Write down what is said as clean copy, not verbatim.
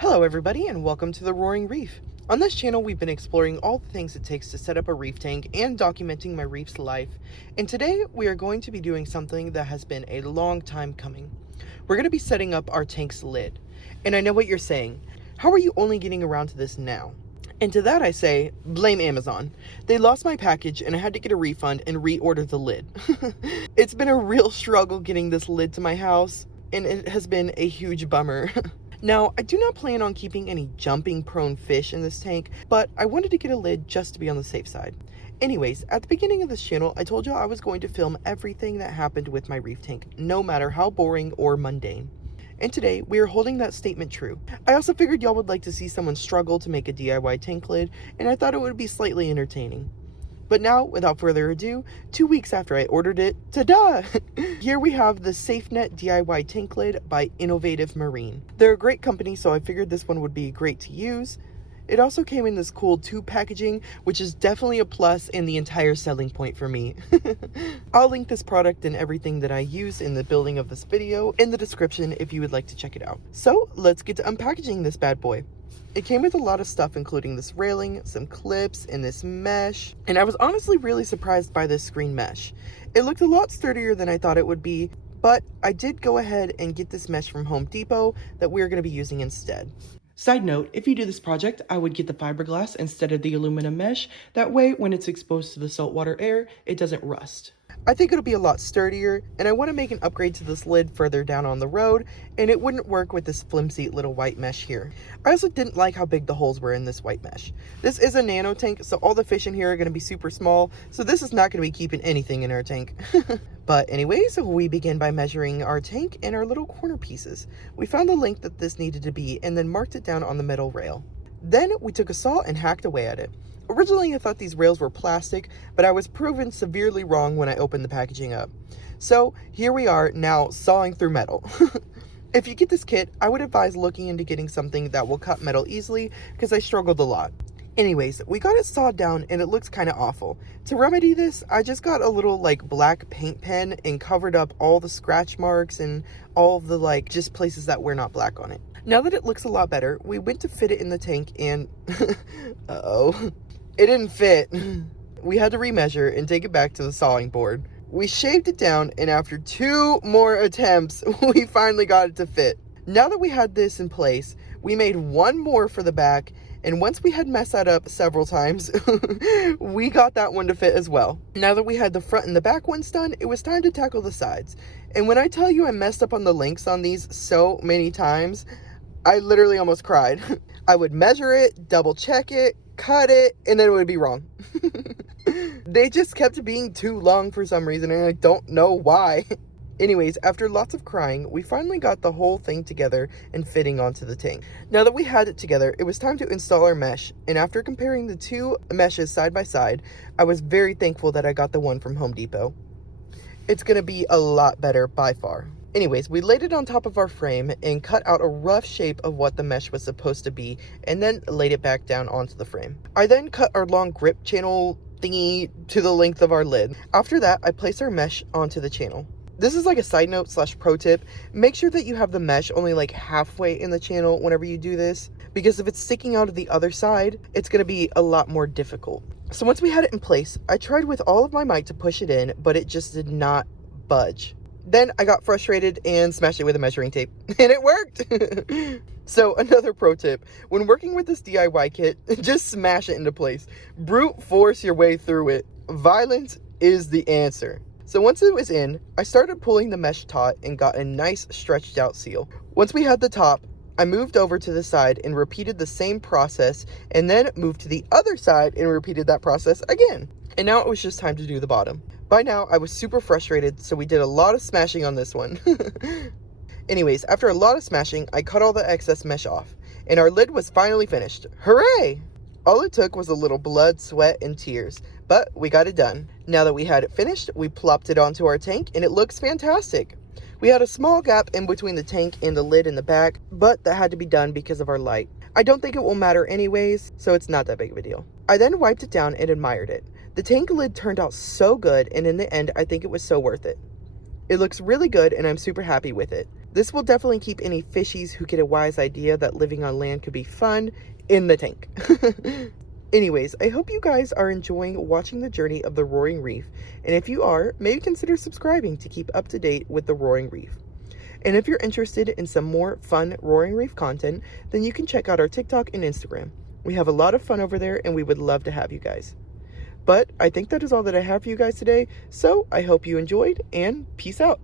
Hello everybody and welcome to the Roaring Reef. On this channel we've been exploring all the things it takes to set up a reef tank and documenting my reef's life. And today we are going to be doing something that has been a long time coming. We're going to be setting up our tank's lid. And I know what you're saying. How are you only getting around to this now? And to that I say, blame Amazon. They lost my package and I had to get a refund and reorder the lid. It's been a real struggle getting this lid to my house, and it has been a huge bummer. Now, I do not plan on keeping any jumping prone fish in this tank, but I wanted to get a lid just to be on the safe side. Anyways, at the beginning of this channel, I told you I was going to film everything that happened with my reef tank, no matter how boring or mundane. And today, we are holding that statement true. I also figured y'all would like to see someone struggle to make a DIY tank lid, and I thought it would be slightly entertaining. But now, without further ado, 2 weeks after I ordered it, ta-da! Here we have the SafeNet DIY tank lid by Innovative Marine. They're a great company, so I figured this one would be great to use. It also came in this cool tube packaging, which is definitely a plus and the entire selling point for me. I'll link this product and everything that I use in the building of this video in the description if you would like to check it out. So let's get to unpackaging this bad boy. It came with a lot of stuff, including this railing, some clips, and this mesh. And I was honestly really surprised by this screen mesh. It looked a lot sturdier than I thought it would be, but I did go ahead and get this mesh from Home Depot that we're going to be using instead. Side note, if you do this project, I would get the fiberglass instead of the aluminum mesh. That way, when it's exposed to the saltwater air, it doesn't rust. I think it'll be a lot sturdier, and I want to make an upgrade to this lid further down on the road, and it wouldn't work with this flimsy little white mesh here. I also didn't like how big the holes were in this white mesh. This is a nano tank, so all the fish in here are going to be super small, so this is not going to be keeping anything in our tank. But anyways, we begin by measuring our tank and our little corner pieces. We found the length that this needed to be and then marked it down on the metal rail. Then we took a saw and hacked away at it. Originally I thought these rails were plastic, but I was proven severely wrong when I opened the packaging up. So here we are now sawing through metal. If you get this kit, I would advise looking into getting something that will cut metal easily because I struggled a lot. Anyways, we got it sawed down and it looks kind of awful. To remedy this, I just got a little black paint pen and covered up all the scratch marks and all of the just places that were not black on it. Now that it looks a lot better, we went to fit it in the tank and uh-oh, it didn't fit. We had to remeasure and take it back to the sawing board. We shaved it down and after 2 more attempts, we finally got it to fit. Now that we had this in place, we made 1 more for the back, and once we had messed that up several times, we got that one to fit as well. Now that we had the front and the back ones done, it was time to tackle the sides. And when I tell you I messed up on the lengths on these so many times, I literally almost cried. I would measure it, double check it, cut it, and then it would be wrong. They just kept being too long for some reason, and I don't know why. Anyways, after lots of crying, we finally got the whole thing together and fitting onto the tank. Now that we had it together, it was time to install our mesh, and after comparing the 2 meshes side by side, I was very thankful that I got the one from Home Depot. It's gonna be a lot better by far. Anyways, we laid it on top of our frame and cut out a rough shape of what the mesh was supposed to be, and then laid it back down onto the frame. I then cut our long grip channel thingy to the length of our lid. After that, I placed our mesh onto the channel. This is like a side note / pro tip. Make sure that you have the mesh only halfway in the channel whenever you do this, because if it's sticking out of the other side, it's going to be a lot more difficult. So once we had it in place, I tried with all of my might to push it in, but it just did not budge. Then I got frustrated and smashed it with a measuring tape, and it worked. So another pro tip, when working with this DIY kit, just smash it into place. Brute force your way through it. Violence is the answer. So once it was in, I started pulling the mesh taut and got a nice stretched out seal. Once we had the top, I moved over to the side and repeated the same process, and then moved to the other side and repeated that process again. And now it was just time to do the bottom. By now, I was super frustrated, so we did a lot of smashing on this one. Anyways, after a lot of smashing, I cut all the excess mesh off, and our lid was finally finished. Hooray! All it took was a little blood, sweat, and tears, but we got it done. Now that we had it finished, we plopped it onto our tank, and it looks fantastic. We had a small gap in between the tank and the lid in the back, but that had to be done because of our light. I don't think it will matter anyways, so it's not that big of a deal. I then wiped it down and admired it. The tank lid turned out so good, and in the end, I think it was so worth it. It looks really good, and I'm super happy with it. This will definitely keep any fishies who get a wise idea that living on land could be fun in the tank. Anyways, I hope you guys are enjoying watching the journey of the Roaring Reef, and if you are, maybe consider subscribing to keep up to date with the Roaring Reef. And if you're interested in some more fun Roaring Reef content, then you can check out our TikTok and Instagram. We have a lot of fun over there, and we would love to have you guys. But I think that is all that I have for you guys today, so I hope you enjoyed, and peace out.